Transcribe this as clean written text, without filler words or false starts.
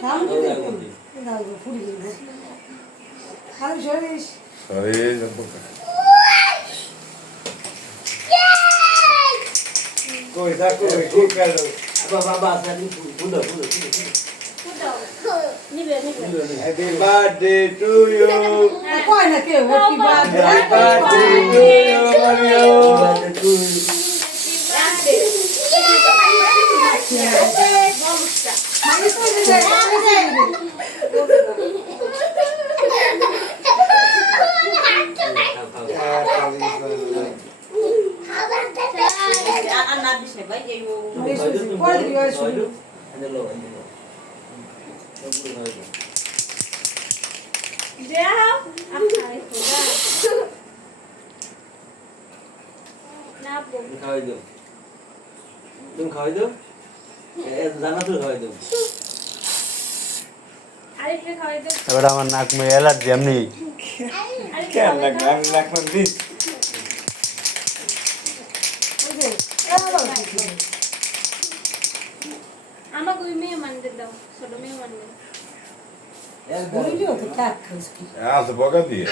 Happy birthday to you. Happy birthday to you. Đừng khói nữa. জানা তো খাওয়াই দেব। আরেকটা খাওয়াই দাও। এবার আমার নাক মুখে অ্যালার্জি এমনি। কেন নাক দি। আমাকে ওই মেহমানদের দাও, ছোট মেহমানদের। Ah, você pode ir.